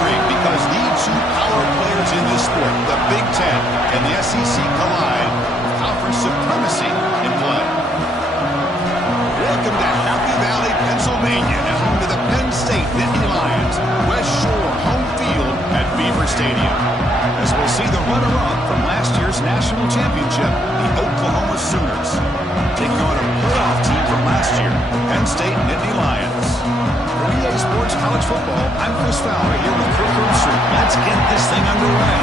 intrigue because the two power players in this sport, the Big Ten and the SEC, collide with conference supremacy in play. Welcome to Happy Valley, Pennsylvania, and home to the Penn State Nittany Lions. West Shore home field at Beaver Stadium. As we'll see the runner-up from last year's national championship, the Oklahoma Sooners, taking on a playoff team from last year, Penn State Nittany Lions. For EA Sports College Football, I'm Chris Fowler here with Kirk Herbstreit. Let's get this thing underway.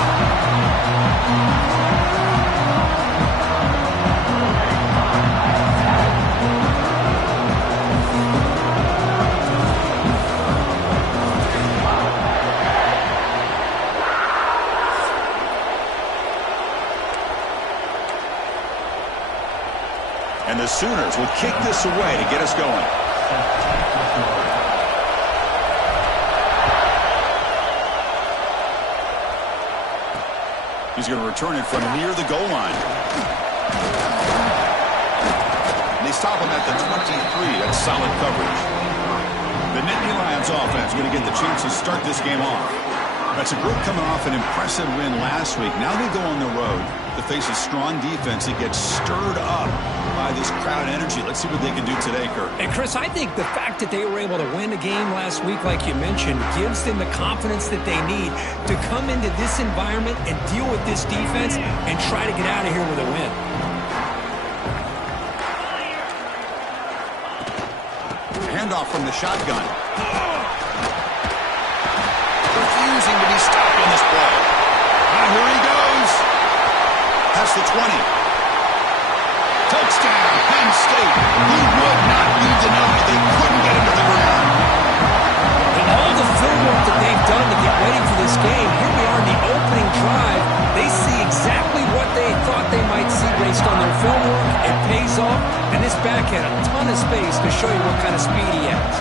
And the Sooners will kick this away to get us going. He's going to return it from near the goal line. And they stop him at the 23. That's solid coverage. The Nittany Lions offense going to get the chance to start this game off. That's a group coming off an impressive win last week. Now they go on the road to face a strong defense that gets stirred up by this crowd energy. Let's see what they can do today, Kirk. And Chris, I think the fact that they were able to win a game last week, like you mentioned, gives them the confidence that they need to come into this environment and deal with this defense and try to get out of here with a win. Handoff from the shotgun. Refusing to be stopped on this play. And here he goes. That's the 20. Touchdown, Penn State. He would not be denied. They couldn't get him to the ground. And all the film work that they've done to get ready for this game, here we are in the opening drive. They see exactly what they thought they might see based on their film work. It pays off, and this back had a ton of space to show you what kind of speed he has.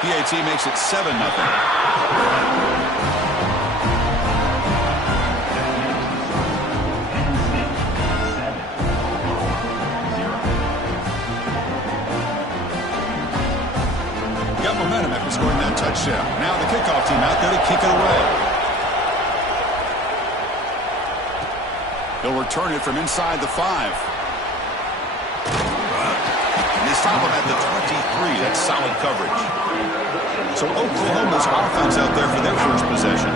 PAT makes it 7-0. Got momentum after scoring that touchdown. Now the kickoff team out there to kick it away. They'll return it from inside the 5. They stop him at the 23. That's solid coverage. So Oklahoma's offense out there for their first possession.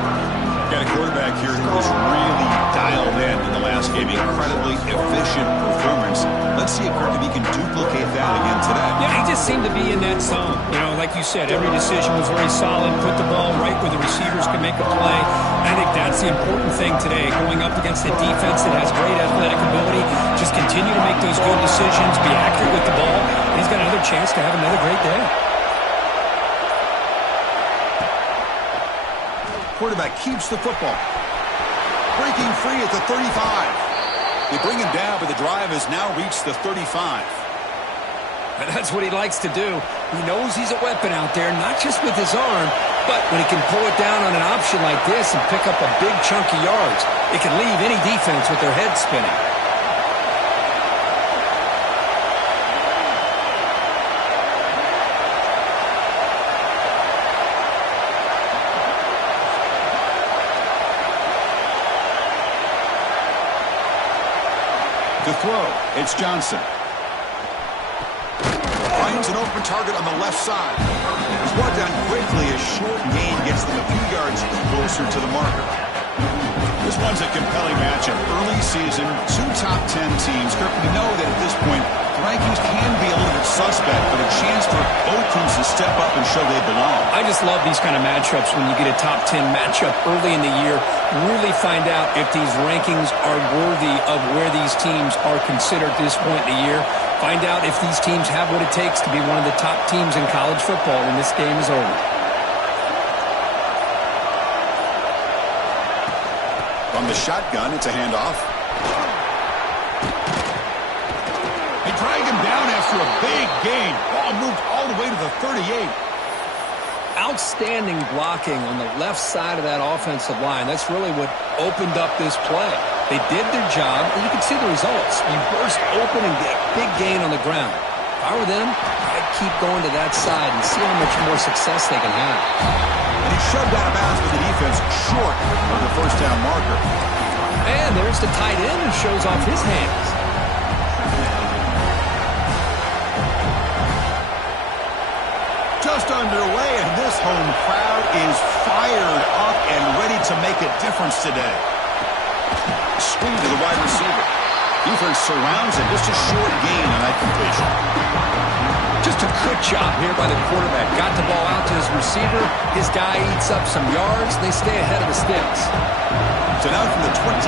Got a quarterback here who was really dialed in the last game. Incredibly efficient performance. Let's see if he can duplicate that again today. Yeah, he just seemed to be in that zone. You know, like you said, every decision was very solid. Put the ball right where the receivers can make a play. I think that's the important thing today. Going up against a defense that has great athletic ability. Just continue to make those good decisions. Be accurate with the ball. And he's got another chance to have another great day. Quarterback keeps the football. Breaking free at the 35. They bring him down, but the drive has now reached the 35. And that's what he likes to do. He knows he's a weapon out there, not just with his arm, but when he can pull it down on an option like this and pick up a big chunk of yards, it can leave any defense with their head spinning. To throw, it's Johnson. Finds an open target on the left side. He's brought down quickly as short gain gets them a few yards closer to the marker. This one's a compelling matchup. Early season, 2 top 10 teams. Kirk, we know that at this point, rankings can be a little bit suspect, but a chance for both teams to step up and show they belong. I just love these kind of matchups when you get a top 10 matchup early in the year. Really find out if these rankings are worthy of where these teams are considered at this point in the year. Find out if these teams have what it takes to be one of the top teams in college football when this game is over. From the shotgun, it's a handoff. for a big gain. Ball moved all the way to the 38. Outstanding blocking on the left side of that offensive line. That's really what opened up this play. They did their job, and you can see the results. You burst open and get a big gain on the ground. If I were them, I'd keep going to that side and see how much more success they can have. And he shoved out of bounds with the defense short of the first down marker. And there's the tight end who shows off his hands. Just underway, and this home crowd is fired up and ready to make a difference today. Screen to the wide receiver. Defense surrounds him. Just a short gain on that completion. Just a good job here by the quarterback. Got the ball out to his receiver. His guy eats up some yards. They stay ahead of the sticks. So now from the 29,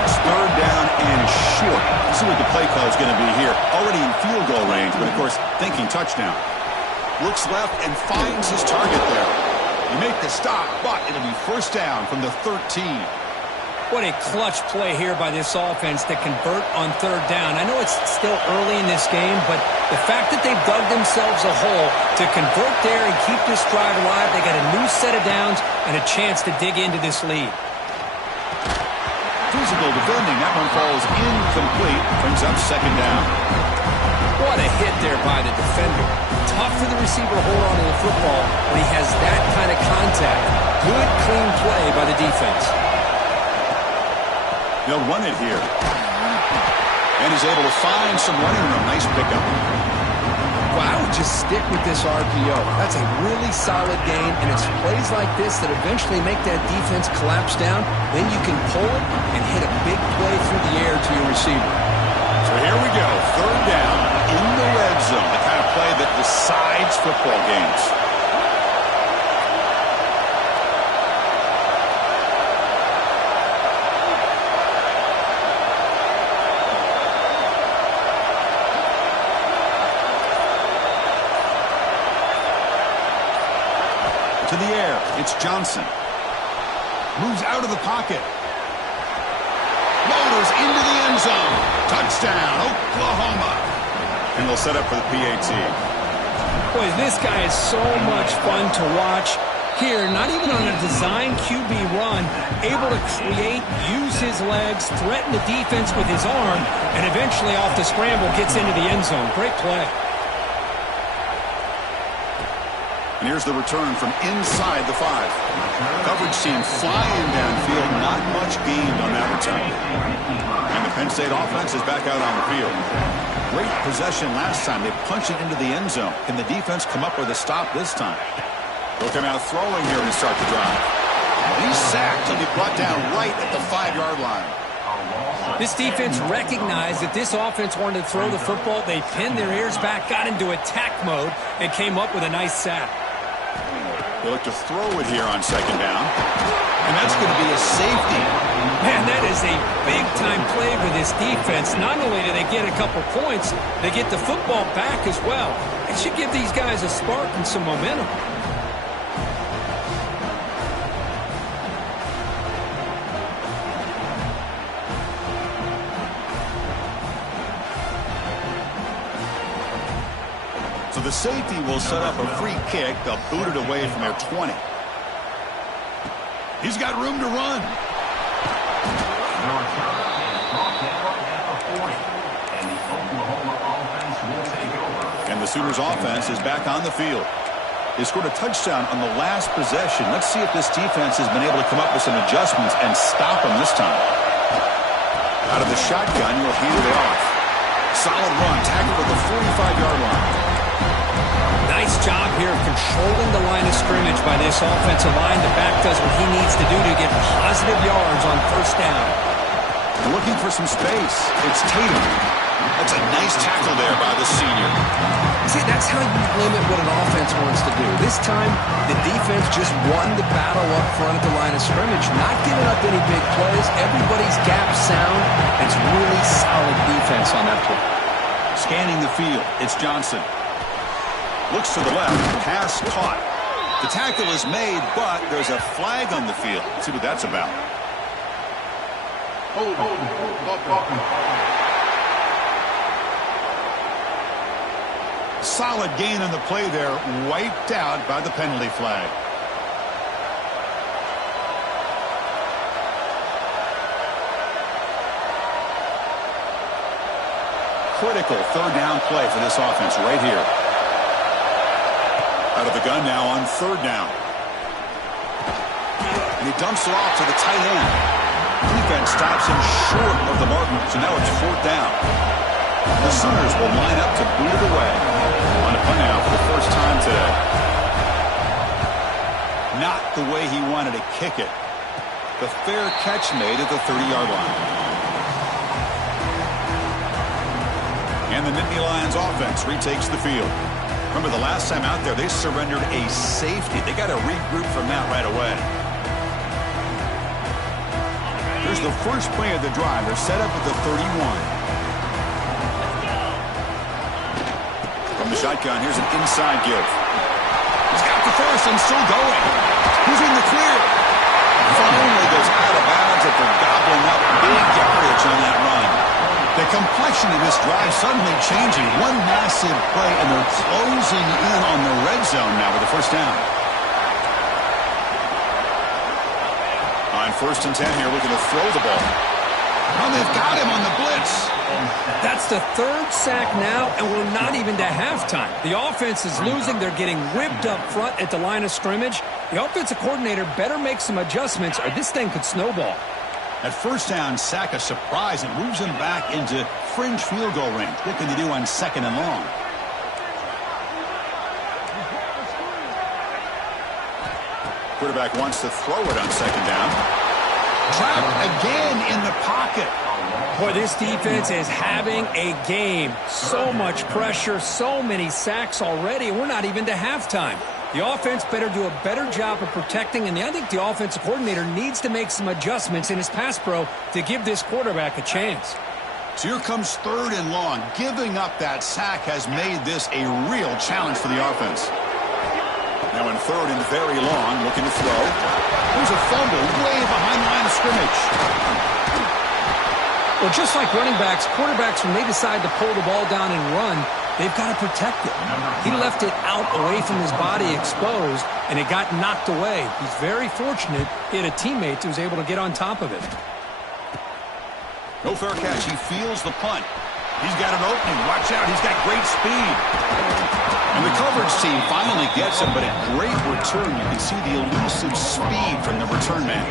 it's third down and short. Let's see what the play call is going to be here. Already in field goal range, but of course thinking touchdown. Looks left and finds his target there. You make the stop, but it'll be first down from the 13. What a clutch play here by this offense to convert on third down. I know it's still early in this game, but the fact that they've dug themselves a hole to convert there and keep this drive alive, they got a new set of downs and a chance to dig into this lead. Physical defending. That one falls incomplete. Brings up second down. What a hit there by the defender. Tough for the receiver to hold on to the football when he has that kind of contact. Good, clean play by the defense. They'll run it here. And he's able to find some running room. Nice pickup. Well, I would just stick with this RPO. That's a really solid gain, and it's plays like this that eventually make that defense collapse down. Then you can pull it and hit a big play through the air to your receiver. So here we go. Third down in the red zone. The kind of play that decides football games. To the air, it's Johnson. Moves out of the pocket. Motors into the end zone. Touchdown, Oklahoma. And they'll set up for the PAT. Boy, this guy is so much fun to watch. Here, not even on a design QB run, able to create, use his legs, threaten the defense with his arm, and eventually off the scramble gets into the end zone. Great play. And here's the return from inside the 5. Coverage team flying downfield. Not much gained on that return. And the Penn State offense is back out on the field. Great possession last time. They punch it into the end zone. Can the defense come up with a stop this time? They'll come out throwing here to start the drive. He's sacked. He'll be brought down right at the 5-yard line. This defense recognized that this offense wanted to throw the football. They pinned their ears back, got into attack mode, and came up with a nice sack. They look to throw it here on second down. And that's going to be a safety. Man, that is a big-time play for this defense. Not only do they get a couple points, they get the football back as well. It should give these guys a spark and some momentum. So the safety will set up a free kick. They'll boot it away from their 20. He's got room to run. And the Sooners offense is back on the field. They scored a touchdown on the last possession. Let's see if this defense has been able to come up with some adjustments and stop them this time. Out of the shotgun, you'll hand it off. Solid run, tackled at the 45-yard line. Nice job here of controlling the line of scrimmage by this offensive line. The back does what he needs to do to get positive yards on first down. They're looking for some space. It's Tatum. That's a nice tackle there by the senior. See, that's how you limit what an offense wants to do. This time, the defense just won the battle up front at the line of scrimmage, not giving up any big plays. Everybody's gap sound. It's really solid defense on that play. Scanning the field, it's Johnson. Looks to the left, pass caught. The tackle is made, but there's a flag on the field. Let's see what that's about. Solid gain on the play there, wiped out by the penalty flag. Critical third down play for this offense right here. Out of the gun now on third down. And he dumps it off to the tight end. Defense stops him short of the mark, so now it's fourth down. The Sooners will line up to boot it away. On a punt now for the first time today. Not the way he wanted to kick it. The fair catch made at the 30-yard line. And the Nittany Lions offense retakes the field. Remember the last time out there, they surrendered a safety. They got to regroup from that right away. Here's the first play of the drive. They're set up at the 31. From the shotgun, here's an inside give. He's got the first and still going. Who's in the clear? Finally goes out of bounds after gobbling up big yardage on that run. The complexion of this drive suddenly changing. One massive play, and they're closing in on the red zone now with the first down. On 1st and 10 here, looking to throw the ball. Oh, they've got him on the blitz. That's the third sack now, and we're not even to halftime. The offense is losing. They're getting whipped up front at the line of scrimmage. The offensive coordinator better make some adjustments, or this thing could snowball. At first down, sack a surprise and moves him back into fringe field goal range. What can they do on 2nd and long? Quarterback wants to throw it on 2nd down. Trapped again in the pocket. Boy, this defense is having a game. So much pressure, so many sacks already, and we're not even to halftime. The offense better do a better job of protecting, and I think the offensive coordinator needs to make some adjustments in his pass pro to give this quarterback a chance. So here comes 3rd and long. Giving up that sack has made this a real challenge for the offense. Now in 3rd and very long, looking to throw. There's a fumble way behind the line of scrimmage. Well, just like running backs, quarterbacks, when they decide to pull the ball down and run, they've got to protect it. He left it out away from his body exposed, and it got knocked away. He's very fortunate he had a teammate who was able to get on top of it. No fair catch. He feels the punt. He's got an opening. Watch out. He's got great speed. And the coverage team finally gets him, but a great return. You can see the elusive speed from the return man.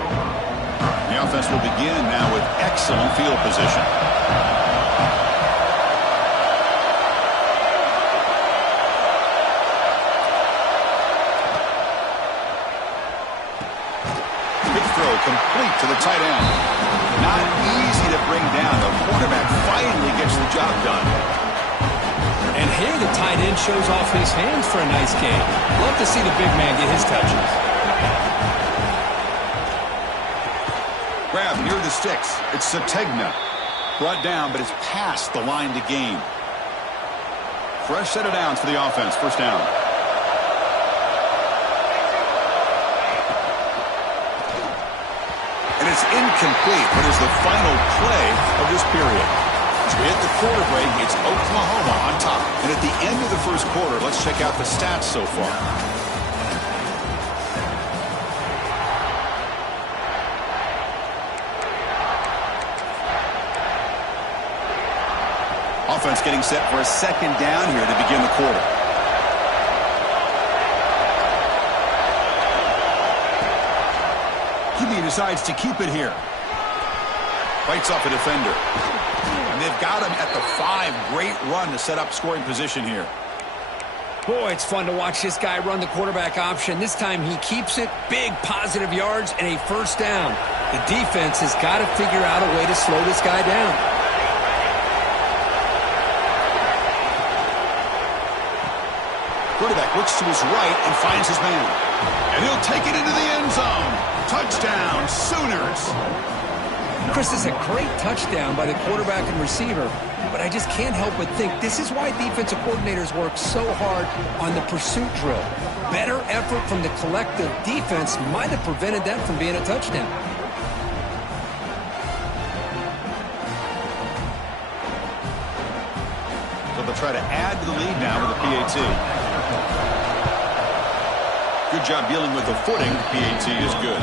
The offense will begin now with excellent field position. Quick throw complete to the tight end. Not easy to bring down. The quarterback finally gets the job done. And here the tight end shows off his hands for a nice game. Love to see the big man get his touches. Grab near the sticks. It's Sategna. Brought down, but it's past the line to gain. Fresh set of downs for the offense. First down. And it's incomplete, but is the final play of this period. As we hit the quarter break, it's Oklahoma on top. And at the end of the first quarter, let's check out the stats so far. Offense getting set for a 2nd down here to begin the quarter. He decides to keep it here. Fights off a defender. And they've got him at the 5. Great run to set up scoring position here. Boy, it's fun to watch this guy run the quarterback option. This time he keeps it. Big positive yards and a first down. The defense has got to figure out a way to slow this guy down. Quarterback looks to his right and finds his man. And he'll take it into the end zone. Touchdown, Sooners. Chris, this is a great touchdown by the quarterback and receiver, but I just can't help but think this is why defensive coordinators work so hard on the pursuit drill. Better effort from the collective defense might have prevented that from being a touchdown. So the try to add to the lead now with a PAT. Good job dealing with the footing. The PAT is good.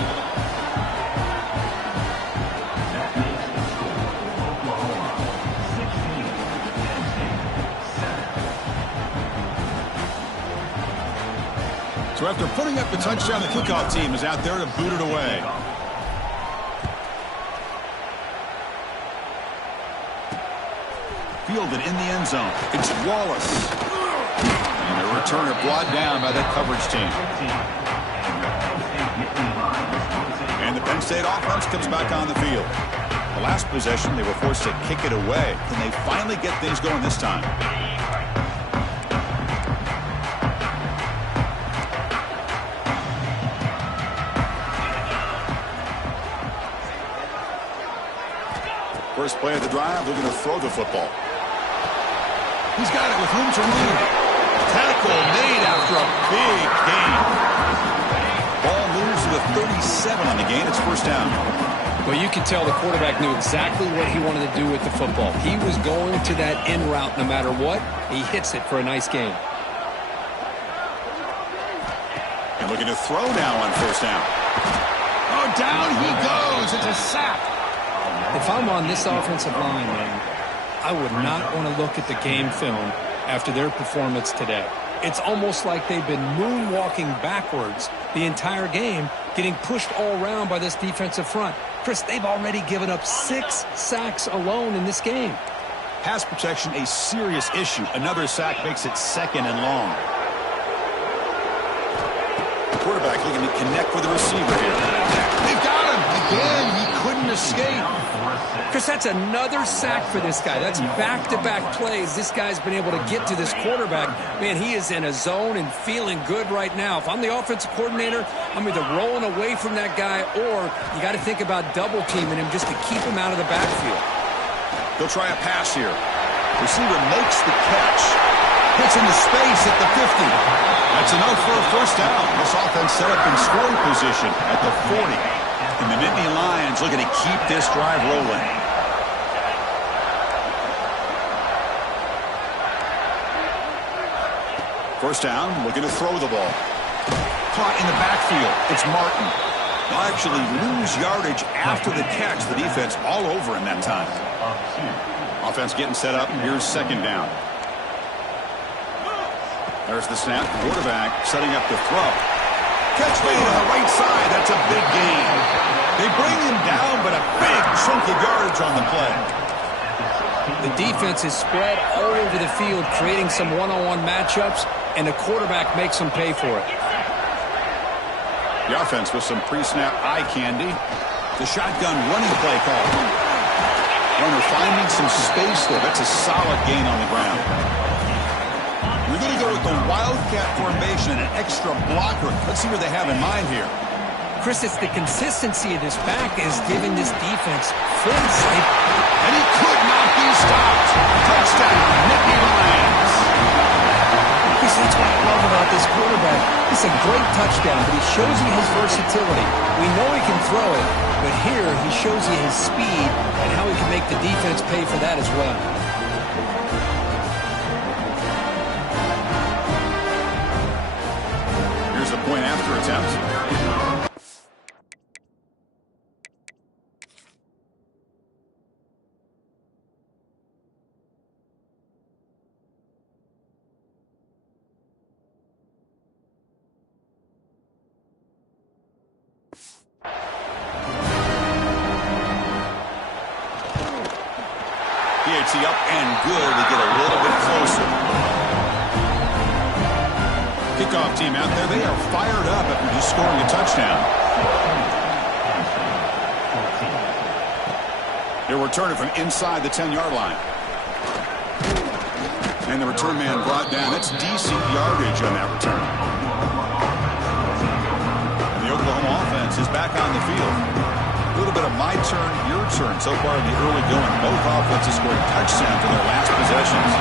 So after putting up the touchdown, the kickoff team is out there to boot it away. Fielded in the end zone. It's Wallace. And a returner brought down by that coverage team. And the Penn State offense comes back on the field. The last possession, they were forced to kick it away. Can they finally get things going this time? First play of the drive, they're going to throw the football. He's got it with room to run. Tackle made after a big gain. Ball moves with 37 on the gain. It's first down. Well, you can tell the quarterback knew exactly what he wanted to do with the football. He was going to that in route no matter what. He hits it for a nice gain. And looking to throw now on first down. Oh, down he goes. It's a sack. If I'm on this offensive line, man, I would not want to look at the game film after their performance today. It's almost like they've been moonwalking backwards the entire game, getting pushed all around by this defensive front. Chris, they've already given up 6 sacks alone in this game. Pass protection, a serious issue. Another sack makes it second and long. The quarterback looking to connect with the receiver here. They've got him. Again, he couldn't escape. Chris, that's another sack for this guy. That's back-to-back plays. This guy's been able to get to this quarterback. Man, he is in a zone and feeling good right now. If I'm the offensive coordinator, I'm either rolling away from that guy or you got to think about double-teaming him just to keep him out of the backfield. They'll try a pass here. Receiver makes the catch. Hits into space at the 50. That's enough for a first down. This offense set up in scoring position at the 40. And the Nittany Lions looking to keep this drive rolling. First down, looking to throw the ball. Caught in the backfield. It's Martin. They'll actually lose yardage after the catch. The defense all over him that time. Offense getting set up. Here's second down. There's the snap. Quarterback setting up the throw. Catch made on the right side. That's a big gain. They bring him down, but a big chunk of yardage on the play. The defense is spread all over the field, creating some one-on-one matchups, and the quarterback makes them pay for it. The offense with some pre-snap eye candy. The shotgun running play call. Runner finding some space there. That's a solid gain on the ground. We're going to go with the Wildcat formation, an extra blocker. Let's see what they have in mind here. Chris, it's the consistency of this back is giving this defense fits. And he could not be stopped. Touchdown, Nittany Lions. Chris, that's what I love about this quarterback. It's a great touchdown, but he shows you his versatility. We know he can throw it, but here he shows you his speed and how he can make the defense pay for that as well. Here's the point after attempt. PAT up and good to get a little bit closer. Kickoff team out there, they are fired up after just scoring a touchdown. They're returning from inside the 10-yard line. And the return man brought down. That's decent yardage on that return. And the Oklahoma offense is back on the field. A little bit of my turn, your turn so far in the early going. Both offenses scoring touchdowns in their last possessions.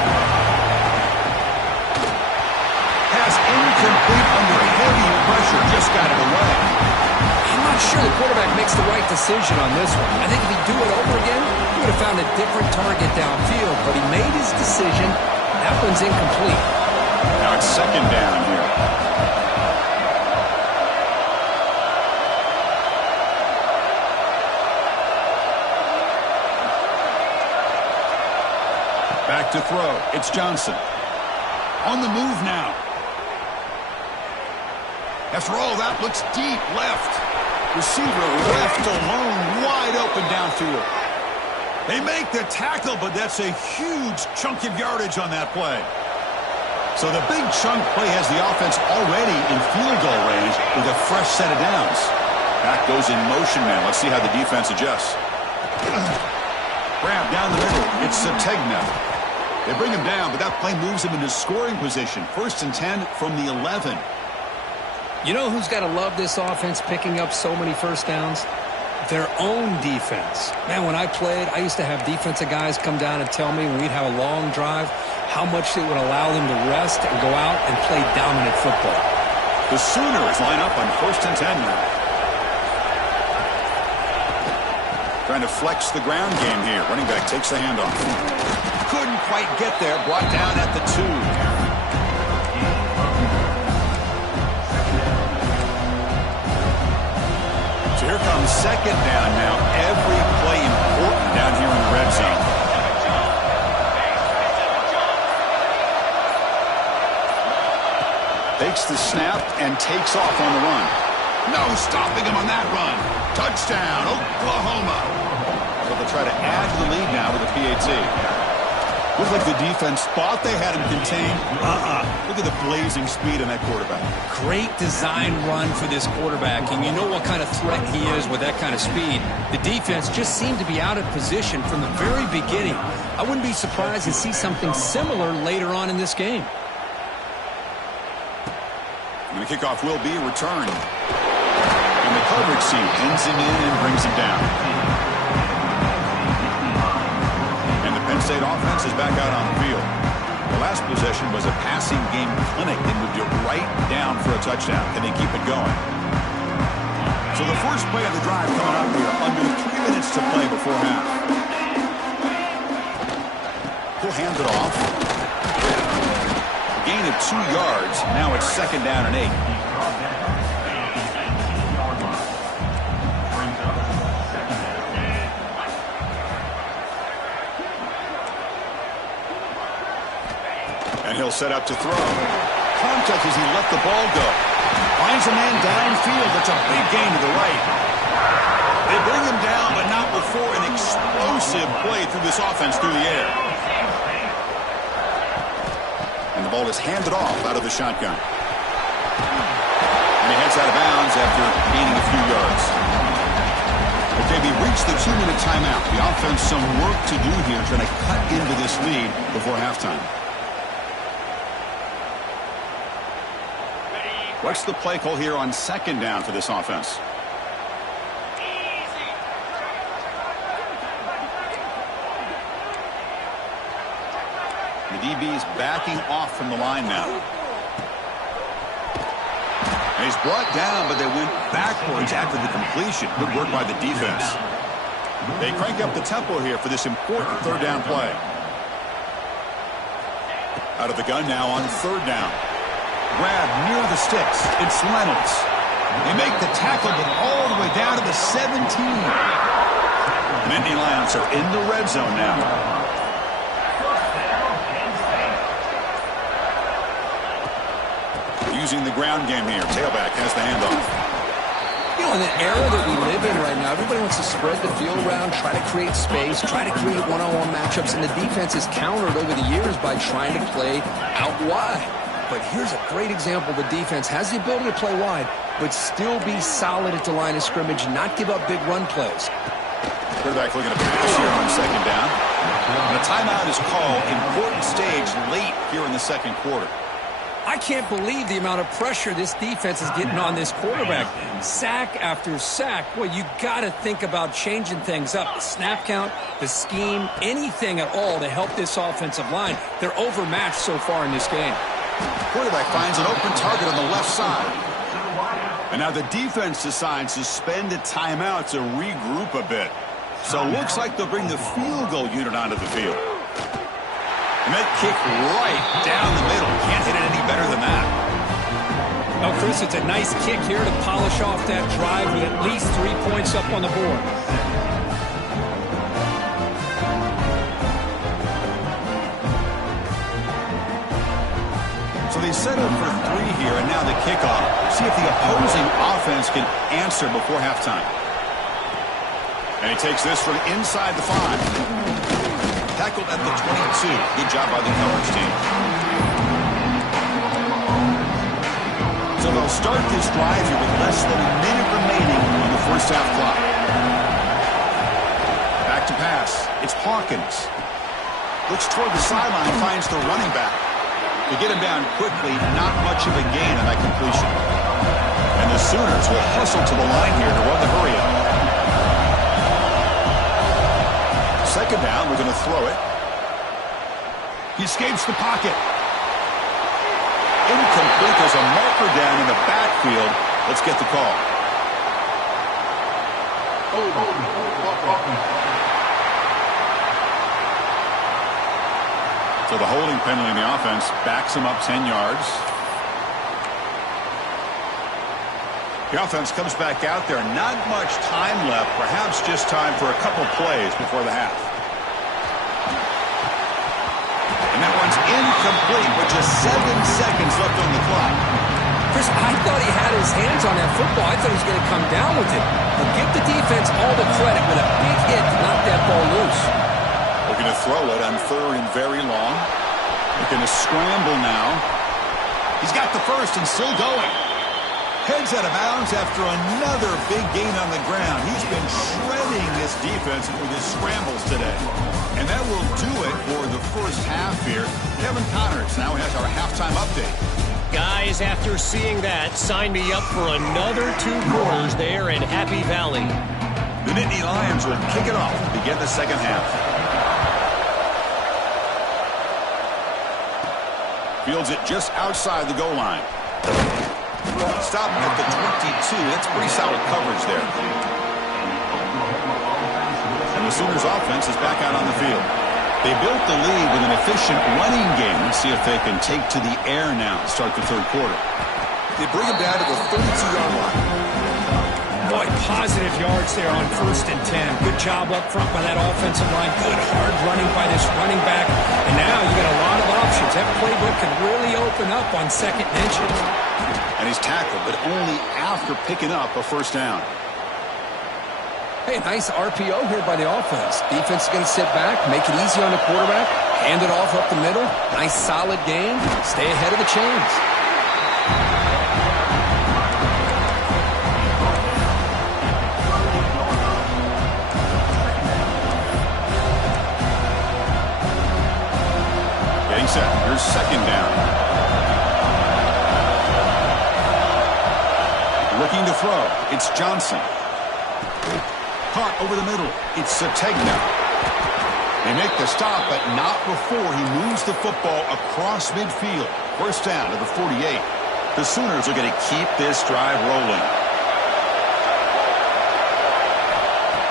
Pass incomplete under heavy pressure. Just got it away. I'm not sure the quarterback makes the right decision on this one. I think if he'd do it over again, he would have found a different target downfield. But he made his decision, That one's incomplete. Now it's second down here. Back to throw. It's Johnson. On the move now. After all that, looks deep left. Receiver left alone, wide open downfield. They make the tackle, but that's a huge chunk of yardage on that play. So the big chunk play has the offense already in field goal range with a fresh set of downs. Back goes in motion now. Let's see how the defense adjusts. Grab down the middle. It's Sategna. They bring him down, but that play moves him into scoring position. 1st and 10 from the 11. You know who's got to love this offense picking up so many first downs? Their own defense. Man, when I played, I used to have defensive guys come down and tell me when we'd have a long drive how much it would allow them to rest and go out and play dominant football. The Sooners line up on 1st and 10 now. Trying to flex the ground game here. Running back takes the handoff. Couldn't quite get there. Brought down at the 2. So here comes second down now. Every play important down here in the red zone. Takes the snap and takes off on the run. No stopping him on that run. Touchdown, Oklahoma. So they'll try to add to the lead now with a PAT. Looks like the defense thought they had him contained. Look at the blazing speed on that quarterback. Great design run for this quarterback, and you know what kind of threat he is with that kind of speed. The defense just seemed to be out of position from the very beginning. I wouldn't be surprised to see something similar later on in this game. And the kickoff will be returned. And the coverage team pins him in and brings him down. Penn State offense is back out on the field. The last possession was a passing game clinic. They moved it right down for a touchdown. Can they keep it going? So the first play of the drive coming up here. Under 3 minutes to play before half. He'll hand it off. A gain of 2 yards. Now it's second down and 8. And he'll set up to throw. Contact as he let the ball go. Finds a man downfield. That's a big gain to the right. They bring him down, but not before an explosive play through this offense through the air. And the ball is handed off out of the shotgun. And he heads out of bounds after gaining a few yards. Okay, we reached the 2-minute timeout. The offense some work to do here, trying to cut into this lead before halftime. What's the play call here on second down for this offense? The DB is backing off from the line now. And he's brought down, but they went backwards after the completion. Good work by the defense. They crank up the tempo here for this important third down play. Out of the gun now on third down. Grab near the sticks. It's Reynolds. They make the tackle, but all the way down to the 17. The Nittany Lions are in the red zone now. Using the ground game here. Tailback has the handoff. You know, in the era that we live in right now, everybody wants to spread the field around, try to create space, try to create one-on-one matchups, and the defense is countered over the years by trying to play out wide. But here's a great example. The defense has the ability to play wide, but still be solid at the line of scrimmage, not give up big run plays. Quarterback looking to pass here on second down. And a timeout is called. Important stage late here in the second quarter. I can't believe the amount of pressure this defense is getting on this quarterback. Sack after sack. Boy, you got to think about changing things up. The snap count, the scheme, anything at all to help this offensive line. They're overmatched so far in this game. Quarterback finds an open target on the left side. And now the defense decides to spend a timeout to regroup a bit. So it looks like they'll bring the field goal unit onto the field. And And that kick right down the middle. Can't hit it any better than that. Oh, Chris, it's a nice kick here to polish off that drive with at least 3 points up on the board. So they settle for 3 here, and now the kickoff. See if the opposing offense can answer before halftime. And he takes this from inside the 5. Tackled at the 22. Good job by the coverage team. So they'll start this drive here with less than a minute remaining on the first half clock. Back to pass. It's Hawkins. Looks toward the sideline, finds the running back. To get him down quickly, not much of a gain on that completion. And the Sooners will hustle to the line here to run the hurry up. Second down, we're going to throw it. He escapes the pocket. Incomplete. There's a marker down in the backfield. Let's get the call. So the holding penalty in the offense backs him up 10 yards. The offense comes back out there. Not much time left. Perhaps just time for a couple plays before the half. And that one's incomplete with just 7 seconds left on the clock. Chris, I thought he had his hands on that football. I thought he was going to come down with it. But give the defense all the credit with a big hit to knock that ball loose. Looking to throw it on 3rd and very long. Looking to scramble now. He's got the first and still going. Heads out of bounds after another big gain on the ground. He's been shredding this defense with his scrambles today. And that will do it for the first half here. Kevin Connors now has our halftime update. Guys, after seeing that, sign me up for another 2 quarters there in Happy Valley. The Nittany Lions will kick it off to begin the second half. Fields it just outside the goal line. Stop at the 22. That's pretty solid coverage there. And the Sooners offense is back out on the field. They built the lead with an efficient running game. Let's see if they can take to the air now to start the 3rd quarter. They bring him down to the 32-yard line. Boy, positive yards there on 1st and 10. Good job up front by that offensive line. Good hard running by this running back. And now you got a lot of options. That playbook can really open up on 2nd and inches. And he's tackled, but only after picking up a first down. Hey, nice RPO here by the offense. Defense is going to sit back, make it easy on the quarterback, hand it off up the middle. Nice solid game. Stay ahead of the chains. Getting set. Here's 2nd down. Looking to throw. It's Johnson. Caught over the middle. It's Sategna. They make the stop, but not before he moves the football across midfield. First down to the 48. The Sooners are going to keep this drive rolling.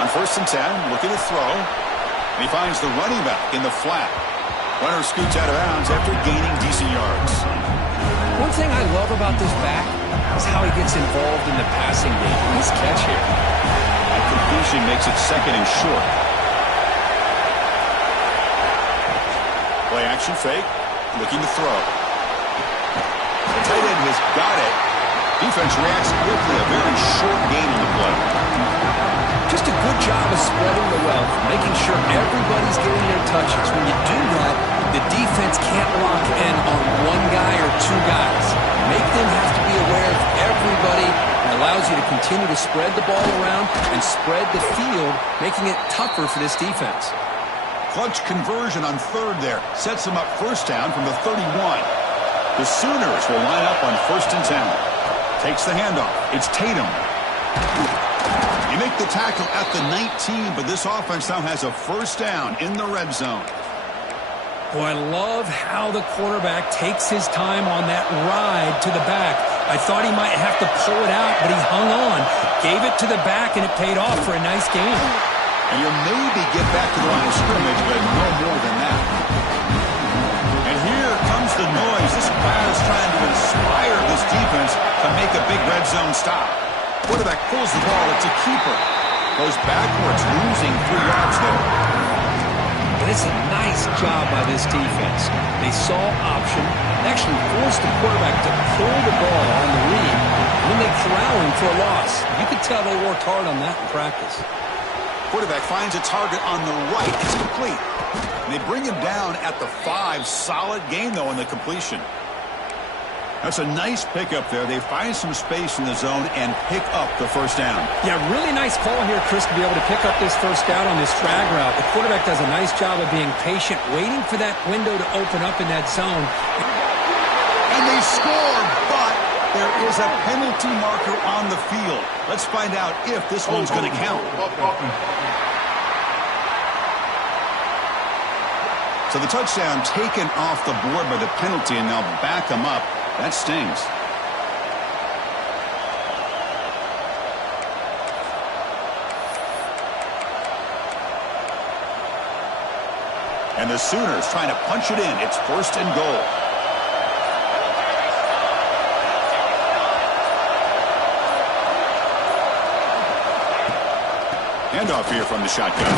On 1st and 10, looking to throw. And he finds the running back in the flat. Runner scoots out of bounds after gaining decent yards. One thing I love about this back is how he gets involved in the passing game. Nice catch here. That completion makes it 2nd and short. Play action fake. Looking to throw. The tight end has got it. Defense reacts quickly. A very short gain on the play. Just a good job of spreading the wealth, making sure everybody's getting their touches. When you do that, the defense can't lock in on 1 guy or 2 guys. Make them have to be aware of everybody. It allows you to continue to spread the ball around and spread the field, making it tougher for this defense. Clutch conversion on 3rd there. Sets them up first down from the 31. The Sooners will line up on 1st and 10. Takes the handoff. It's Tatum. You make the tackle at the 19, but this offense now has a first down in the red zone. Boy, I love how the quarterback takes his time on that ride to the back. I thought he might have to pull it out, but he hung on, gave it to the back, and it paid off for a nice game. And you'll maybe get back to the line of scrimmage, but no more than that. He's trying to inspire this defense to make a big red zone stop. Quarterback pulls the ball. It's a keeper. Goes backwards, losing 3 yards there. And it's a nice job by this defense. They saw option, actually forced the quarterback to pull the ball on the read, and then they corral him for a loss. You could tell they worked hard on that in practice. Quarterback finds a target on the right. It's complete. And they bring him down at the 5. Solid game, though, in the completion. That's a nice pickup there. They find some space in the zone and pick up the first down. Yeah, really nice call here, Chris, to be able to pick up this first down on this drag route. The quarterback does a nice job of being patient, waiting for that window to open up in that zone. And they score, but there is a penalty marker on the field. Let's find out if this one's going to count. So the touchdown taken off the board by the penalty, and they'll back them up. That stings. And the Sooners trying to punch it in. It's 1st and goal. Handoff here from the shotgun.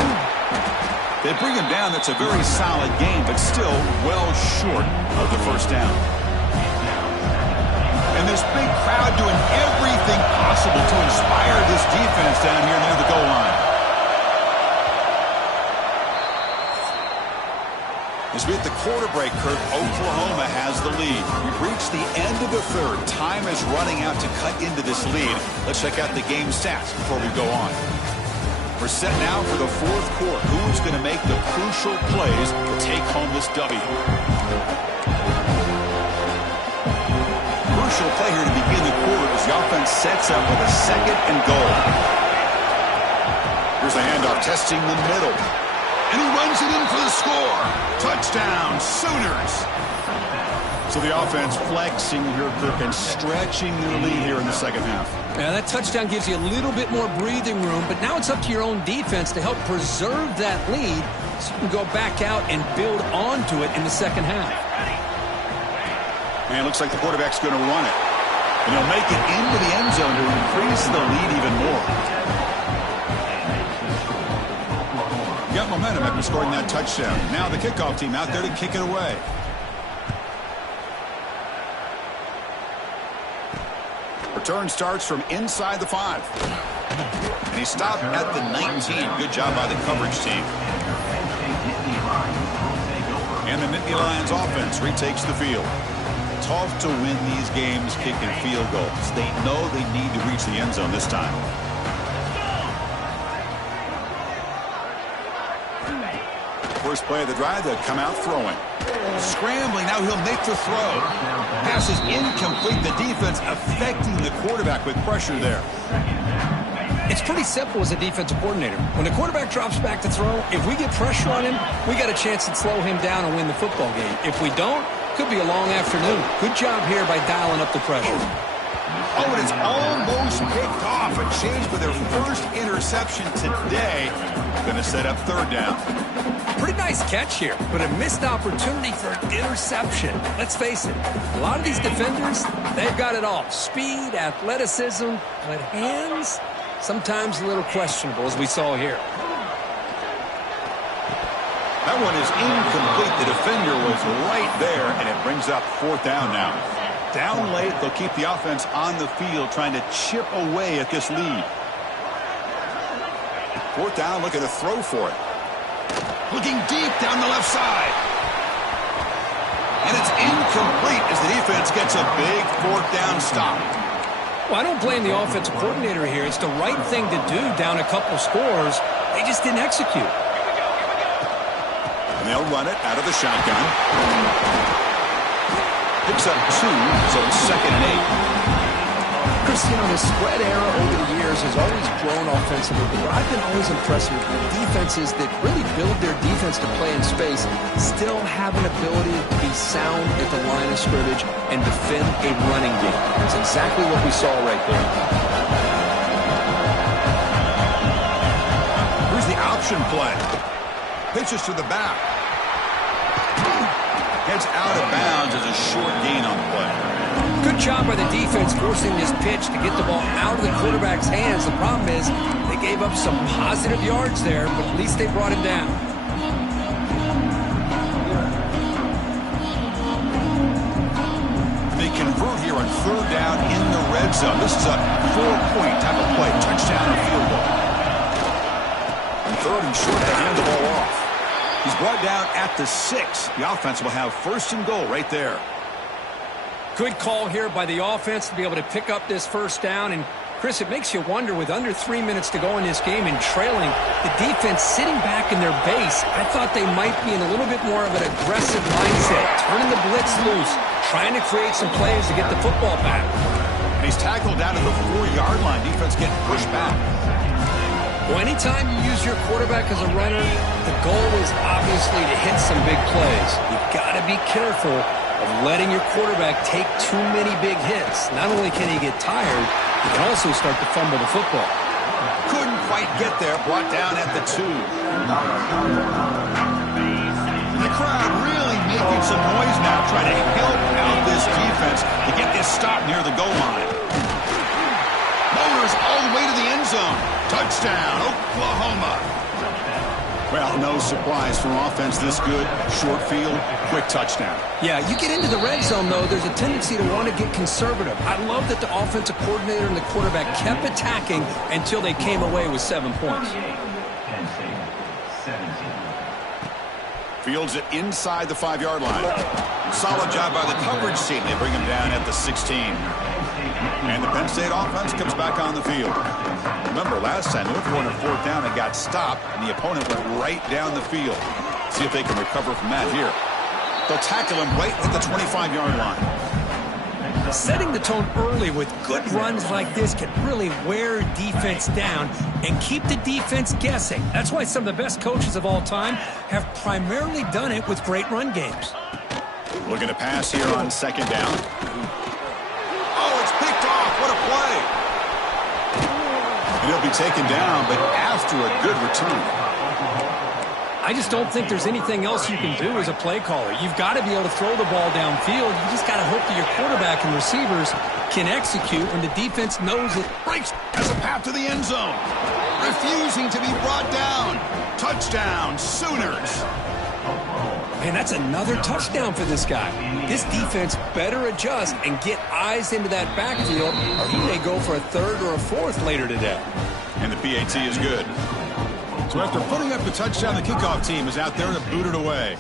They bring him down. That's a very solid game, but still well short of the first down. And this big crowd doing everything possible to inspire this defense down here near the goal line. As we hit the quarter break, Kurt, Oklahoma has the lead. We've reached the end of the 3rd. Time is running out to cut into this lead. Let's check out the game stats before we go on. We're set now for the 4th quarter. Who's going to make the crucial plays to take home this W? Crucial play here to begin the quarter as the offense sets up with a 2nd and goal. Here's a handoff testing the middle. And he runs it in for the score. Touchdown, Sooners. So the offense flexing here, Kirk, and stretching their lead here in the second half. Yeah, that touchdown gives you a little bit more breathing room, but now it's up to your own defense to help preserve that lead so you can go back out and build onto it in the second half. And it looks like the quarterback's going to run it. And he'll make it into the end zone to increase the lead even more. Got momentum after scoring that touchdown. Now the kickoff team out there to kick it away. Return starts from inside the 5. And he stopped at the 19. Good job by the coverage team. And the Nittany Lions offense retakes the field. Tough to win these games kicking field goals. They know they need to reach the end zone this time. First play of the drive, they'll come out throwing. Scrambling, now he'll make the throw. Pass is incomplete. The defense affecting the quarterback with pressure there. It's pretty simple as a defensive coordinator. When the quarterback drops back to throw, if we get pressure on him, we got a chance to slow him down and win the football game. If we don't, could be a long afternoon. Good job here by dialing up the pressure. Oh, and it's almost picked off. A chance for their first interception today. Going to set up 3rd down. Pretty nice catch here, but a missed opportunity for an interception. Let's face it, a lot of these defenders, they've got it all. Speed, athleticism, but hands, sometimes a little questionable, as we saw here. That one is incomplete. The defender was right there, and it brings up 4th down now. Down late, they'll keep the offense on the field trying to chip away at this lead. 4th down, looking to throw for it. Looking deep down the left side. And it's incomplete as the defense gets a big 4th down stop. Well, I don't blame the offensive coordinator here. It's the right thing to do down a couple scores. They just didn't execute. And they'll run it out of the shotgun. Picks up 2, so it's 2nd and 8. Chris, you know, the spread era over the years has always grown offensively, but I've been always impressed with defenses that really build their defense to play in space, still have an ability to be sound at the line of scrimmage and defend a running game. That's exactly what we saw right there. Here's the option play. Pitches to the back. Heads out of bounds as a short gain on the play. Good job by the defense forcing this pitch to get the ball out of the quarterback's hands. The problem is they gave up some positive yards there, but at least they brought him down. They convert here on third down in the red zone. This is a 4-point type of play, touchdown or field goal. On third and short, they hand the ball off. He's brought down at the 6. The offense will have first and goal right there. Good call here by the offense to be able to pick up this first down. And, Chris, it makes you wonder, with under 3 minutes to go in this game and trailing, the defense sitting back in their base, I thought they might be in a little bit more of an aggressive mindset, turning the blitz loose, trying to create some plays to get the football back. And he's tackled down at the 4-yard line. Defense getting pushed back. Well, anytime you use your quarterback as a runner, the goal is obviously to hit some big plays. You've got to be careful of letting your quarterback take too many big hits. Not only can he get tired, he can also start to fumble the football. Couldn't quite get there, brought down at the 2. And the crowd really making some noise now, trying to help out this defense to get this stop near the goal line. Motors all the way to the end zone. Touchdown, Oklahoma. Well, no surprise from offense this good. Short field, quick touchdown. Yeah, you get into the red zone, though, there's a tendency to want to get conservative. I love that the offensive coordinator and the quarterback kept attacking until they came away with 7 points. Fields it inside the 5-yard line. Solid job by the coverage team. They bring him down at the 16. And the Penn State offense comes back on the field. Remember, last time they were throwing a 4th down and got stopped, and the opponent went right down the field. See if they can recover from that here. They'll tackle him right at the 25-yard line. Setting the tone early with good runs like this can really wear defense down and keep the defense guessing. That's why some of the best coaches of all time have primarily done it with great run games. Looking to pass here on 2nd down. Oh, it's picked off. What a play. And he'll be taken down, but after a good return. I just don't think there's anything else you can do as a play caller. You've got to be able to throw the ball downfield. You just got to hope that your quarterback and receivers can execute when the defense knows it. Breaks as a path to the end zone. Refusing to be brought down. Touchdown, Sooners. Man, that's another touchdown for this guy. This defense better adjust and get eyes into that backfield, or he may go for a 3rd or a 4th later today. And the PAT is good. So after putting up the touchdown, the kickoff team is out there to boot it away.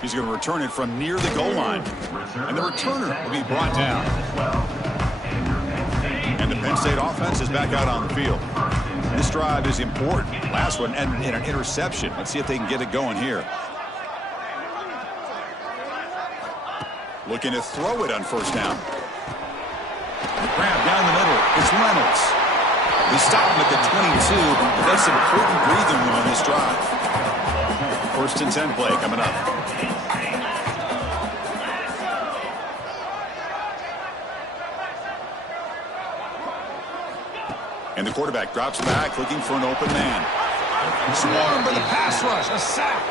He's going to return it from near the goal line. And the returner will be brought down. And the Penn State offense is back out on the field. This drive is important. Last one ended in an interception. Let's see if they can get it going here. Looking to throw it on 1st down. Grab down the middle. It's Reynolds. We stop him at the 22. That's an important breathing room on this drive. 1st and 10 play coming up. And the quarterback drops back, looking for an open man. Swarmed by the pass rush. A sack.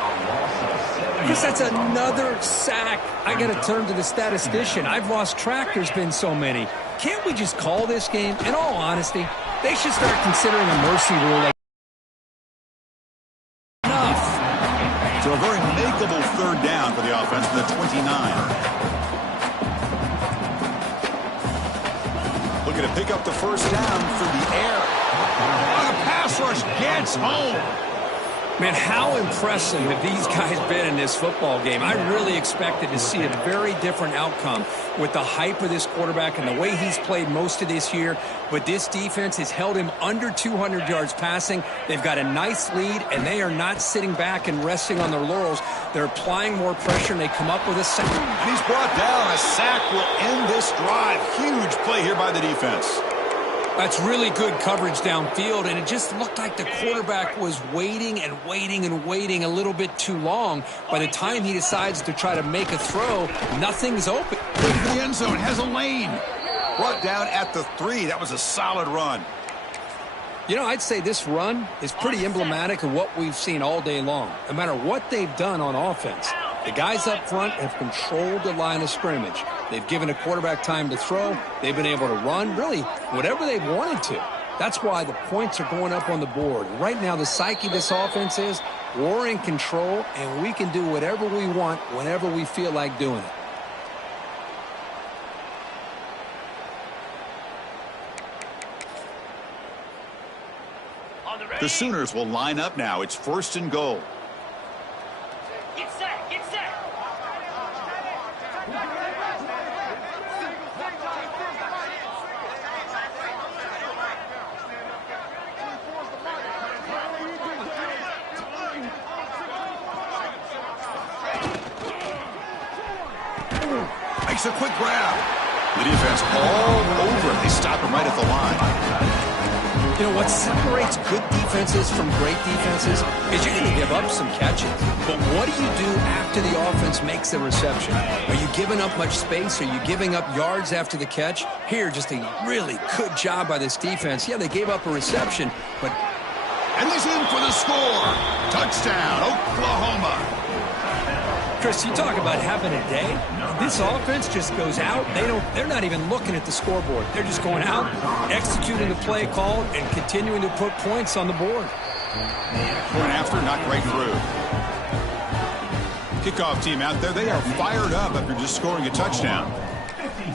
I guess that's another sack. I got to turn to the statistician. I've lost track. There's been so many. Can't we just call this game? In all honesty, they should start considering a mercy rule. Enough. So a very makeable 3rd down for the offense from the 29. Looking to pick up the 1st down through the air. Oh, the pass rush gets home. Man, how impressive have these guys been in this football game? I really expected to see a very different outcome with the hype of this quarterback and the way he's played most of this year. But this defense has held him under 200 yards passing. They've got a nice lead, and they are not sitting back and resting on their laurels. They're applying more pressure, and they come up with a sack. And he's brought down. A sack will end this drive. Huge play here by the defense. That's really good coverage downfield, and it just looked like the quarterback was waiting and waiting and waiting a little bit too long. By the time he decides to try to make a throw, nothing's open. Looking for the end zone, has a lane. Brought down at the 3. That was a solid run. You know, I'd say this run is pretty emblematic of what we've seen all day long. No matter what they've done on offense, the guys up front have controlled the line of scrimmage. They've given a quarterback time to throw. They've been able to run, really, whatever they've wanted to. That's why the points are going up on the board. Right now, the psyche of this offense is we're in control, and we can do whatever we want whenever we feel like doing it. The Sooners will line up now. It's 1st and goal. Get set, get set. Makes a quick grab. The defense all over it. They stop him right at the line. You know, what separates good defenses from great defenses is you're going to give up some catches. But what do you do after the offense makes the reception? Are you giving up much space? Are you giving up yards after the catch? Here, just a really good job by this defense. Yeah, they gave up a reception, but... And he's in for the score. Touchdown, Oklahoma. Chris, you talk about having a day. This offense just goes out. They're not even looking at the scoreboard. They're just going out, executing the play called, and continuing to put points on the board. Point after, knocked right through. Kickoff team out there. They are fired up after just scoring a touchdown. 52,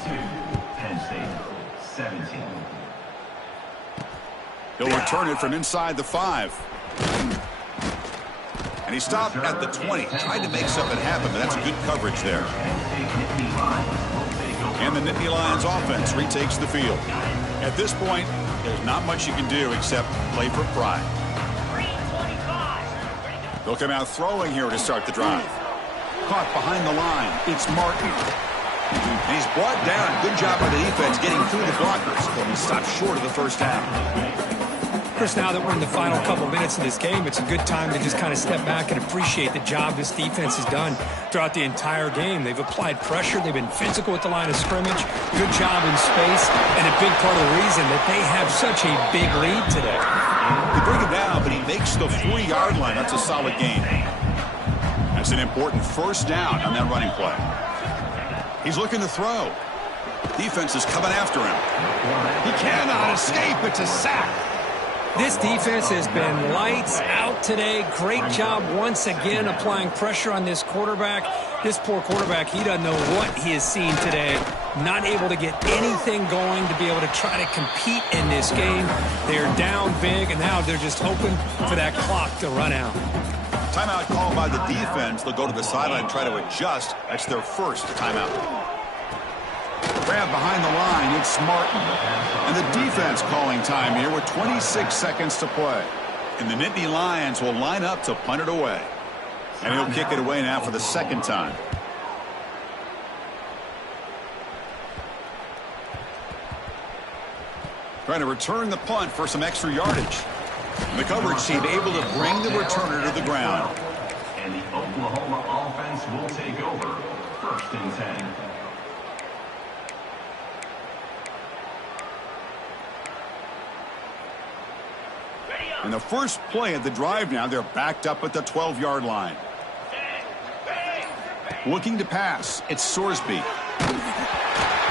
Penn State, 17. He'll return it from inside the 5. And he stopped at the 20. Tried to make something happen, but that's good coverage there. And the Nittany Lions offense retakes the field. At this point, there's not much you can do except play for pride. They'll come out throwing here to start the drive. Caught behind the line. It's Martin. And he's brought down. Good job by the defense getting through the blockers. He stopped short of the first down. Chris, now that we're in the final couple minutes of this game, it's a good time to just kind of step back and appreciate the job this defense has done throughout the entire game. They've applied pressure. They've been physical at the line of scrimmage. Good job in space. And a big part of the reason that they have such a big lead today. They bring him down, but he makes the 3-yard line. That's a solid gain. That's an important first down on that running play. He's looking to throw. Defense is coming after him. He cannot escape. It's a sack. This defense has been lights out today. Great job once again applying pressure on this quarterback. This poor quarterback, he doesn't know what he has seen today. Not able to get anything going to be able to try to compete in this game. They're down big, and now they're just hoping for that clock to run out. Timeout called by the defense. They'll go to the sideline and try to adjust. That's their first timeout. Grab behind the line, it's Martin. And the defense calling time here with 26 seconds to play. And the Nittany Lions will line up to punt it away. And he'll kick it away now for the second time. Trying to return the punt for some extra yardage. And the coverage team able to bring the returner to the ground. And the Oklahoma offense will take over. 1st and 10. In the first play of the drive now, they're backed up at the 12-yard line. Looking to pass, it's Sorsby.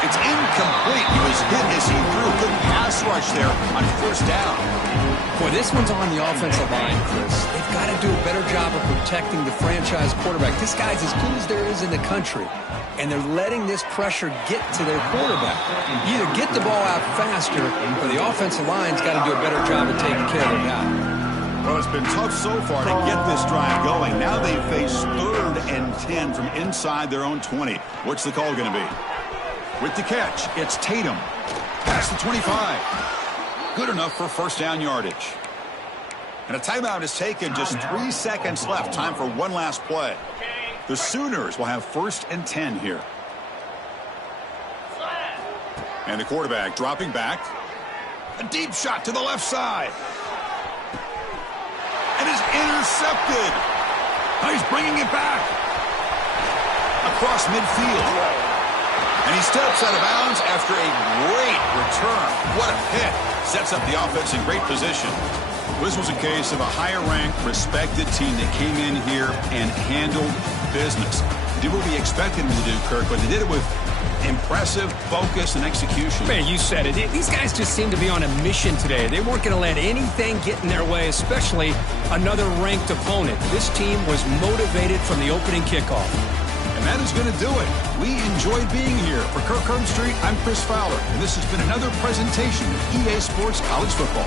It's incomplete. He was hit as he threw. Good pass rush there on first down. Boy, this one's on the offensive line, Chris. They've got to do a better job of protecting the franchise quarterback. This guy's as good as there is in the country, and they're letting this pressure get to their quarterback. You either get the ball out faster, or the offensive line's got to do a better job of taking care of their guy. Well, it's been tough so far to get this drive going. Now they face 3rd and 10 from inside their own 20. What's the call going to be? With the catch, it's Tatum. Past the 25. Good enough for first down yardage. And a timeout is taken. Just 3 seconds left. Time for one last play. The Sooners will have 1st and 10 here. And the quarterback dropping back. A deep shot to the left side. And is intercepted. Now he's bringing it back. Across midfield. And he's steps out of bounds after a great return. What a hit. Sets up the offense in great position. This was a case of a higher-ranked, respected team that came in here and handled business. Did what we expected them to do, Kirk, but they did it with impressive focus and execution. Man, you said it. These guys just seem to be on a mission today. They weren't going to let anything get in their way, especially another ranked opponent. This team was motivated from the opening kickoff. And that is going to do it. We enjoyed being here. For Kirk Herbstreit, I'm Chris Fowler, and this has been another presentation of EA Sports College Football.